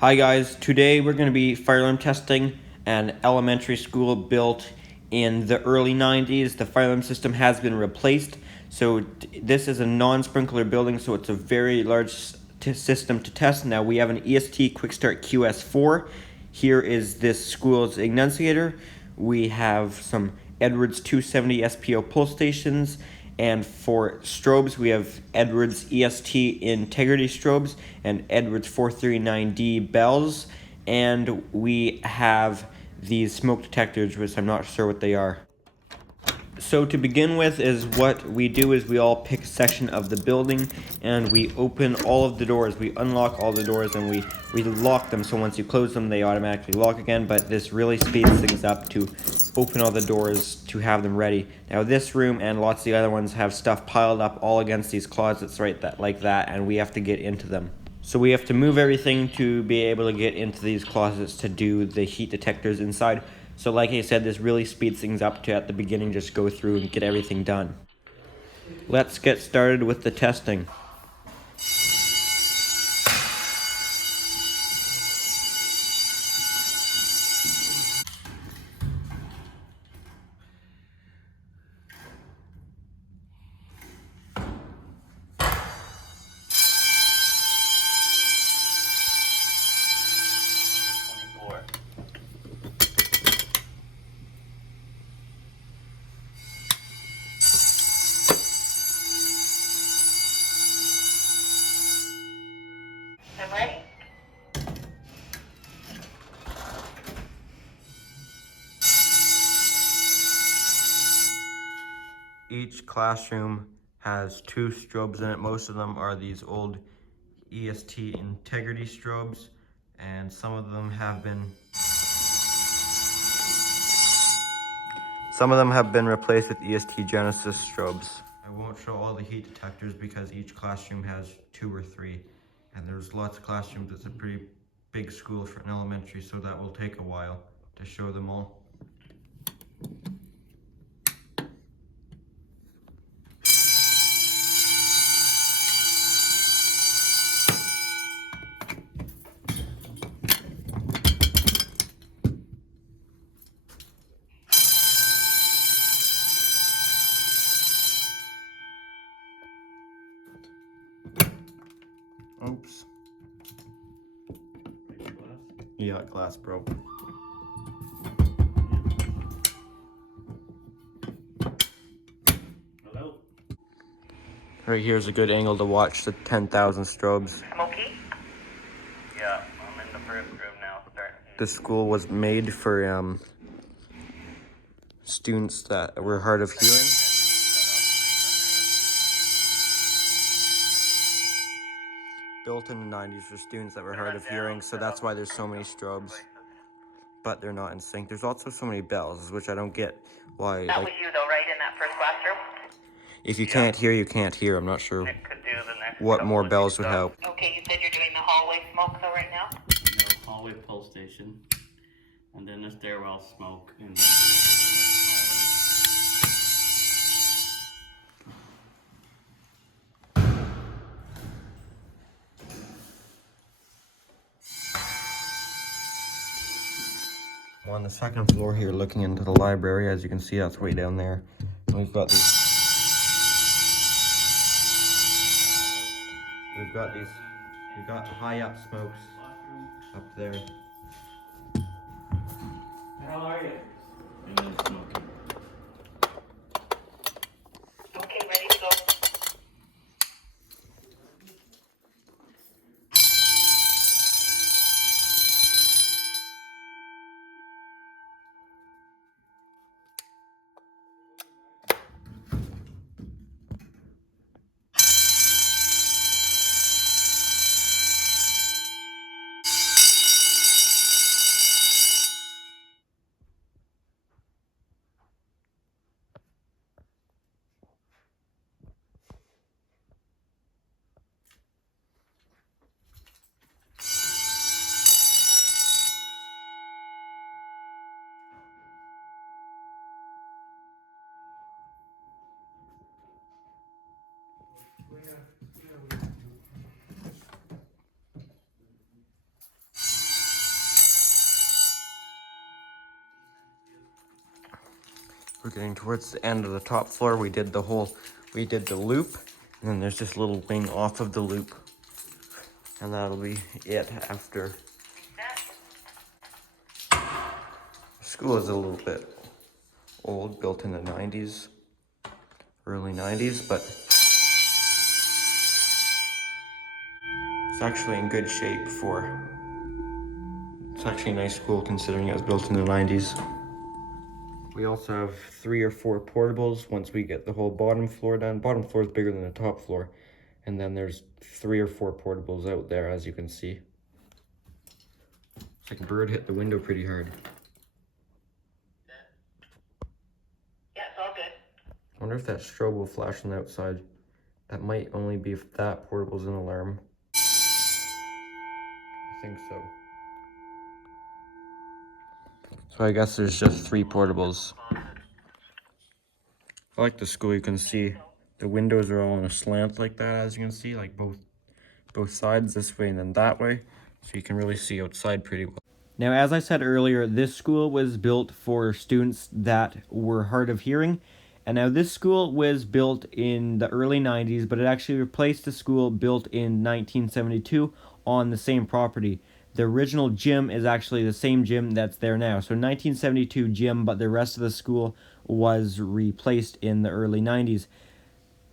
Hi guys, today we're going to be fire alarm testing an elementary school built in the early 90s. The fire alarm system has been replaced, so this is a non-sprinkler building, so it's a very large system to test. Now we have an EST Quick Start QS4. Here is this school's enunciator. We have some Edwards 270 SPO pull stations, and for strobes, we have Edwards EST Integrity strobes and Edwards 439D bells. And we have these smoke detectors, which I'm not sure what they are. So to begin with is what we do is we all pick a section of the building and we open all of the doors. We unlock all the doors and we lock them, so once you close them they automatically lock again, but this really speeds things up to open all the doors to have them ready. Now this room and lots of the other ones have stuff piled up all against these closets like that, and we have to get into them. So we have to move everything to be able to get into these closets to do the heat detectors inside. So like I said, this really speeds things up to at the beginning just go through and get everything done. Let's get started with the testing. I'm ready. Each classroom has 2 strobes in it. Most of them are these old EST Integrity strobes, and some of them have been replaced with EST Genesis strobes. I won't show all the heat detectors because each classroom has 2 or 3, and there's lots of classrooms. It's a pretty big school for an elementary, so that will take a while to show them all. Oops. Yeah, glass broke. Hello? Right here's a good angle to watch the 10,000 strobes. Smoky? Yeah, I'm in the first room now. This school was made for students that were hard of hearing. Built in the 90s for students that were hard of hearing, so that's why there's so many strobes. But they're not in sync. There's also so many bells, which I don't get why. That was you though, right, in that first classroom? If you can't hear, you can't hear. I'm not sure Nick could do the next what couple more of bells these would stuff. help. Okay, you said you're doing the hallway smoke though right now? No, hallway pull station. And then the stairwell smoke. And then We're on the second floor here looking into the library. As you can see, that's way down there. And we've got high up smokes up there. how are you? And then smoking. Okay, ready to go. We're getting towards the end of the top floor. We did the loop, and then there's this little wing off of the loop. And that'll be it after. School is a little bit old, built in the 90s, early 90s, but it's actually in good shape it's actually a nice school considering it was built in the 90s. We also have 3 or 4 portables once we get the whole bottom floor done. Bottom floor is bigger than the top floor. And then there's 3 or 4 portables out there, as you can see. It's like a bird hit the window pretty hard. Yeah, it's all good. I wonder if that strobe will flash on the outside. That might only be if that portable's an alarm. I think so. So I guess there's just 3 portables. I like the school. You can see the windows are all on a slant like that, as you can see, like both sides, this way and then that way. So you can really see outside pretty well. Now, as I said earlier, this school was built for students that were hard of hearing. And now this school was built in the early 90s, but it actually replaced a school built in 1972 on the same property. The original gym is actually the same gym that's there now. So 1972 gym, but the rest of the school was replaced in the early 90s.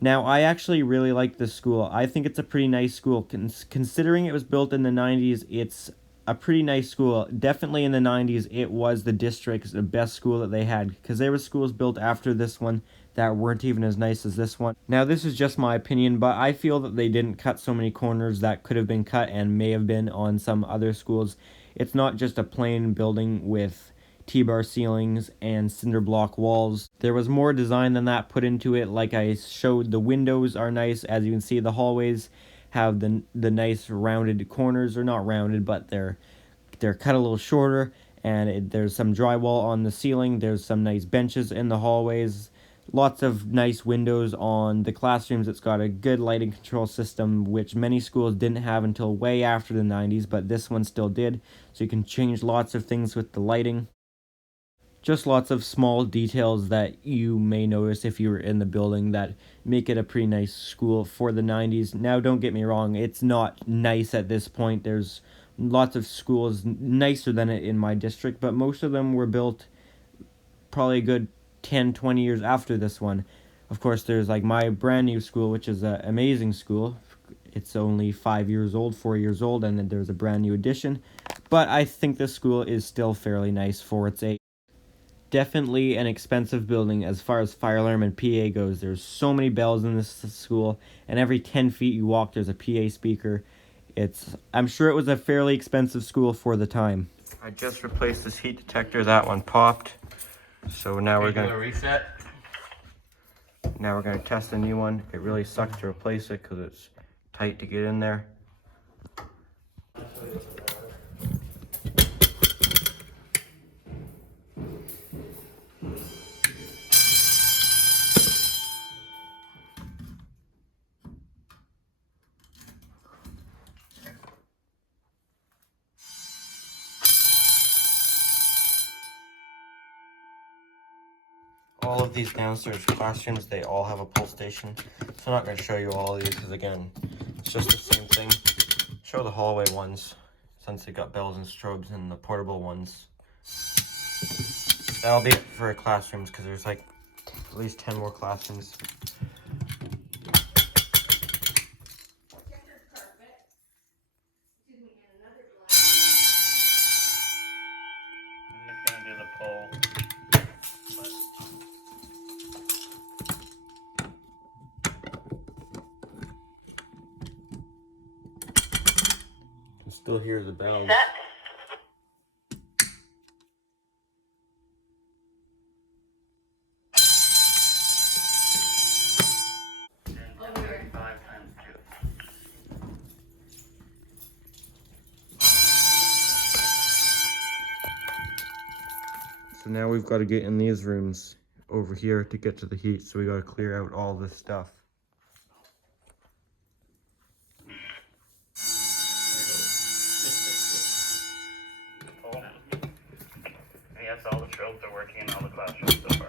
Now, I actually really like this school. I think it's a pretty nice school. Considering it was built in the 90s, it's a pretty nice school. Definitely in the 90s, it was the district's best school that they had, because there were schools built after this one that weren't even as nice as this one. Now, this is just my opinion, but I feel that they didn't cut so many corners that could have been cut and may have been on some other schools. It's not just a plain building with T-bar ceilings and cinder block walls. There was more design than that put into it. Like I showed, the windows are nice. As you can see, the hallways have the nice rounded corners, or not rounded, but they're cut a little shorter, and there's some drywall on the ceiling. There's some nice benches in the hallways. Lots of nice windows on the classrooms. It's got a good lighting control system, which many schools didn't have until way after the 90s, but this one still did. So you can change lots of things with the lighting. Just lots of small details that you may notice if you were in the building that make it a pretty nice school for the 90s. Now, don't get me wrong, it's not nice at this point. There's lots of schools nicer than it in my district, but most of them were built probably a good 10, 20 years after this one. Of course, there's like my brand new school, which is an amazing school. It's only 5 years old, 4 years old, and then there's a brand new addition. But I think this school is still fairly nice for its age. Definitely an expensive building as far as fire alarm and PA goes. There's so many bells in this school, and every 10 feet you walk, there's a PA speaker. I'm sure it was a fairly expensive school for the time. I just replaced this heat detector. That one popped. So now we're gonna reset. Now we're gonna test a new one. It really sucks to replace it because it's tight to get in there. All of these downstairs classrooms, they all have a pull station. So I'm not going to show you all of these because, again, it's just the same thing. Show the hallway ones, since they got bells and strobes, and the portable ones. That'll be it for classrooms, because there's like at least 10 more classrooms. I'm just gonna do the pole. You can still hear the bells. Set. And 35 times 2. So now we've got to get in these rooms over here to get to the heat, so we got to clear out all this stuff. Yes, all the strobes are working in all the classrooms so far.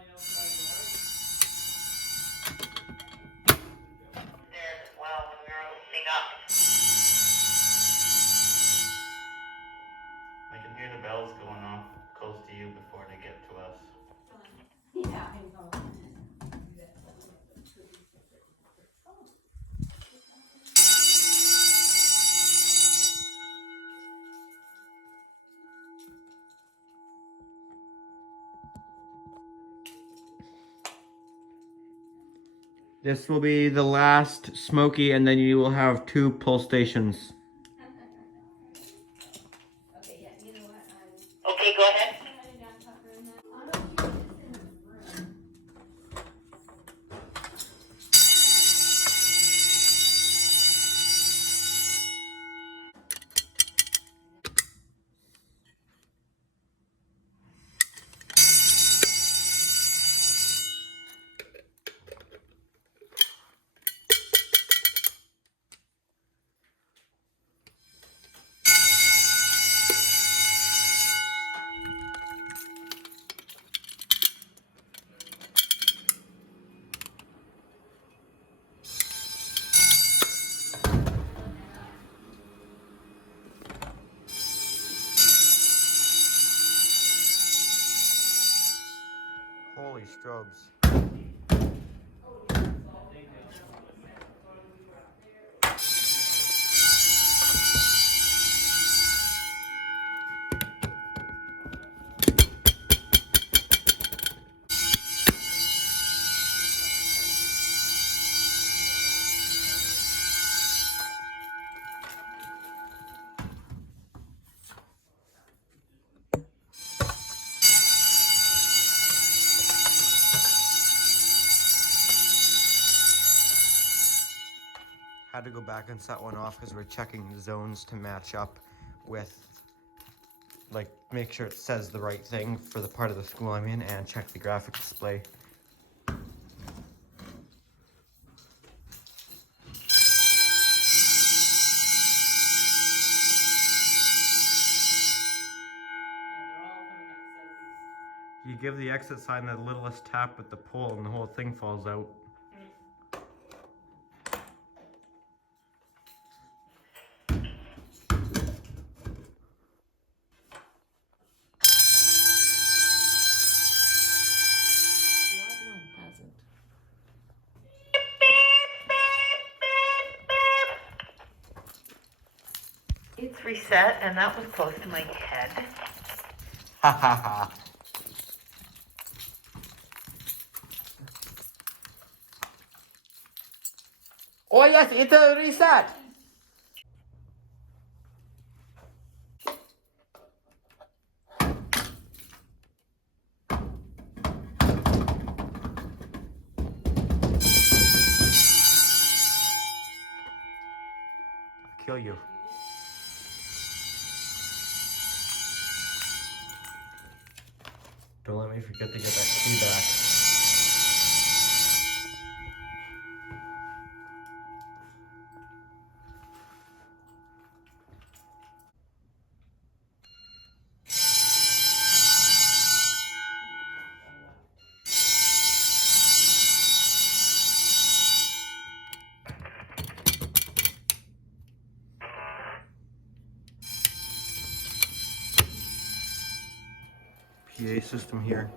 Upstairs as well when we were opening up. I can hear the bells going off close to you before they get to us. Yeah, I know. This will be the last Smoky, and then you will have 2 pull stations. Okay, yeah, you know what, Okay, go ahead. Holy strobes. Had to go back and set one off because we're checking the zones to match up with, like, make sure it says the right thing for the part of the school I'm in and check the graphic display. You give the exit sign the littlest tap with the pole and the whole thing falls out. It's reset, and that was close to my head. Ha ha ha. Oh yes, it's a reset! I'll kill you. Don't let me forget to get that key back. PA system here.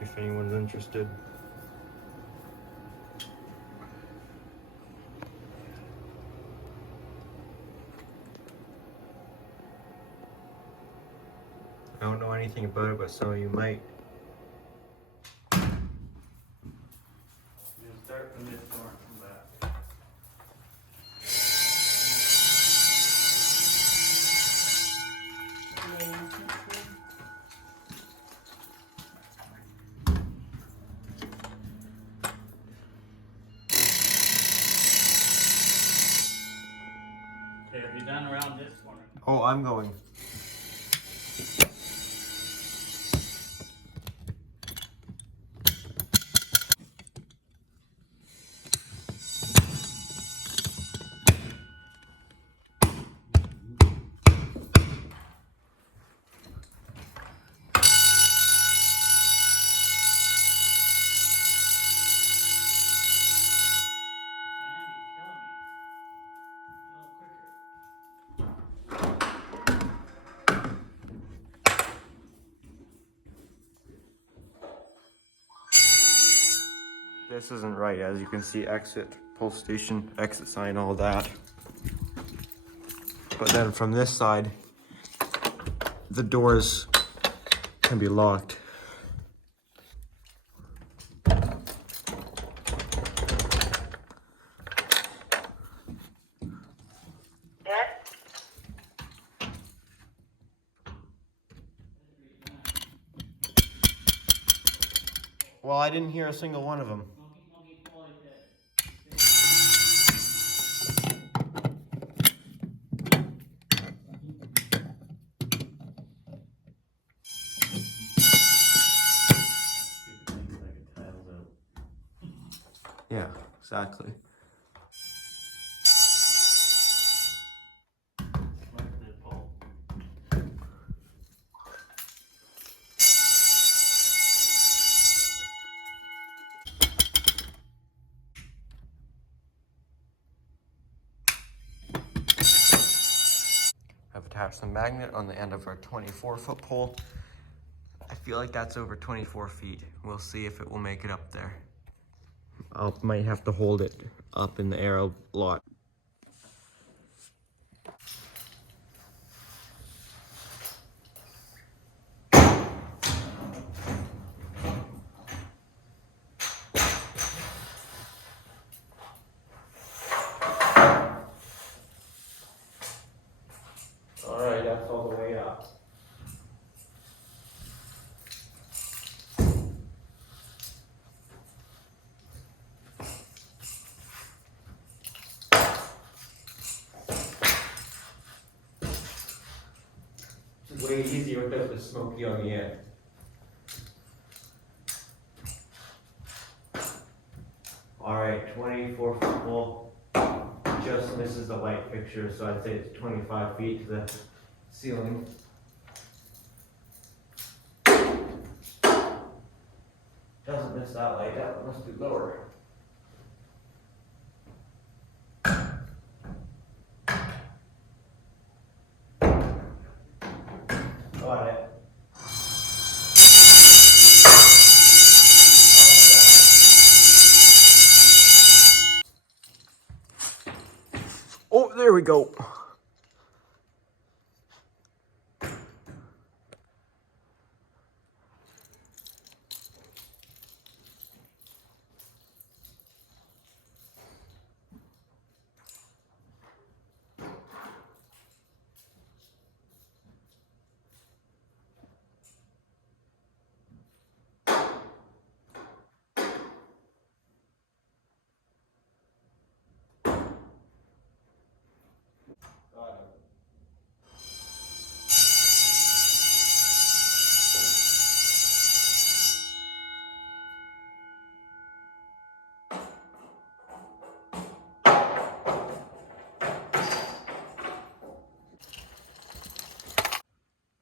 If anyone's interested. I don't know anything about it, but some of you might. We'll start from this door and come back. Okay, have you done around this corner? Oh, I'm going. This isn't right, as you can see, exit, pull station, exit sign, all that. But then from this side, the doors can be locked. Dad? Well, I didn't hear a single one of them. Yeah, exactly. I've attached the magnet on the end of our 24-foot pole. I feel like that's over 24 feet. We'll see if it will make it up there. I might have to hold it up in the air a lot. All right, that's all the way up. It's way easier without the smoky on the end. All right, 24-foot pole. Just misses the light fixture, so I'd say it's 25 feet to the ceiling. Doesn't miss that light, that one must be lower. Got it. Oh, there we go.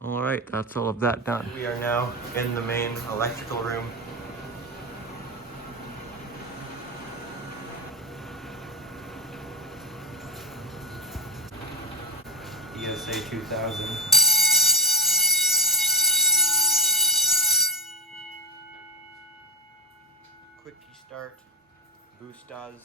All right, that's all of that done. We are now in the main electrical room. ESA 2000. Quickie start, boostas.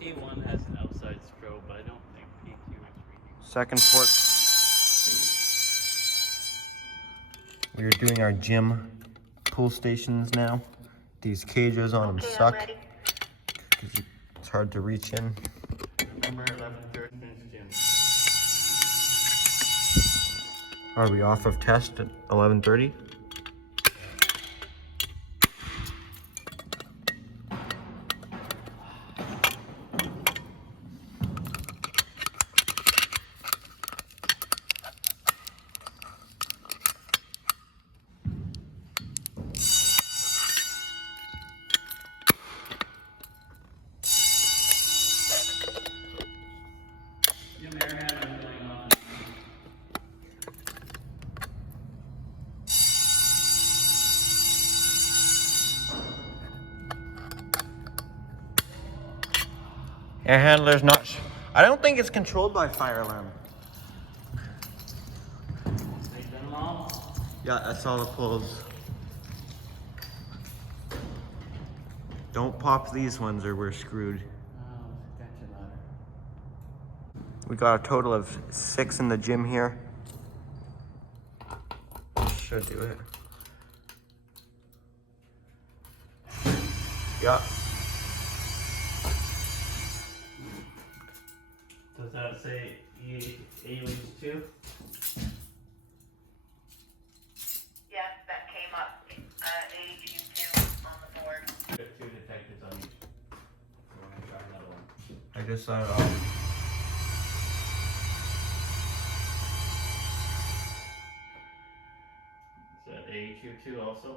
P1 has an outside strobe, but I don't think P2 is reading. Second port. We are doing our gym pull stations now. These cages on them Okay, I'm suck. ready. It's hard to reach in. Remember 11:30 finish gym. Are we off of test at 11:30? Gym area, I'm going Air handler's not. I don't think it's controlled by fire alarm. Take them all. Yeah, I saw the pulls. Don't pop these ones or we're screwed. Oh, extension ladder. We got a total of 6 in the gym here. Should do it. Yeah. Does that say Aliens 2? Yes, that came up, AU2 on the board. Got 2 detectives on each. So we're gonna try another one. I just saw it Is that AQ2 also?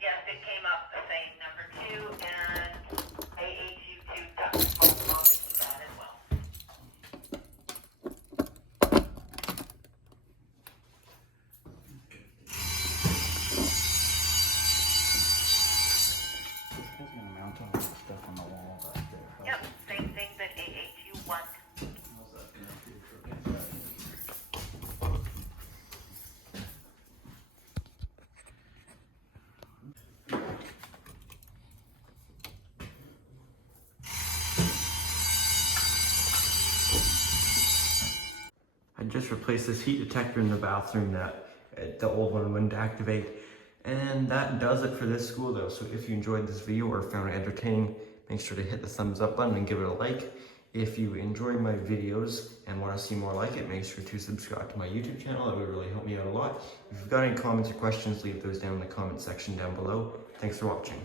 Yes, it came up the same, number 2, and AAU2 ducks both on the keypad as well. It's gonna mount all that stuff on the wall back there. Yep, same thing that AAU1. How's that gonna do for inside? I just replaced this heat detector in the bathroom that the old one wouldn't activate. And that does it for this school though. So if you enjoyed this video or found it entertaining, make sure to hit the thumbs up button and give it a like. If you enjoy my videos and want to see more like it, make sure to subscribe to my YouTube channel. That would really help me out a lot. If you've got any comments or questions, leave those down in the comment section down below. Thanks for watching.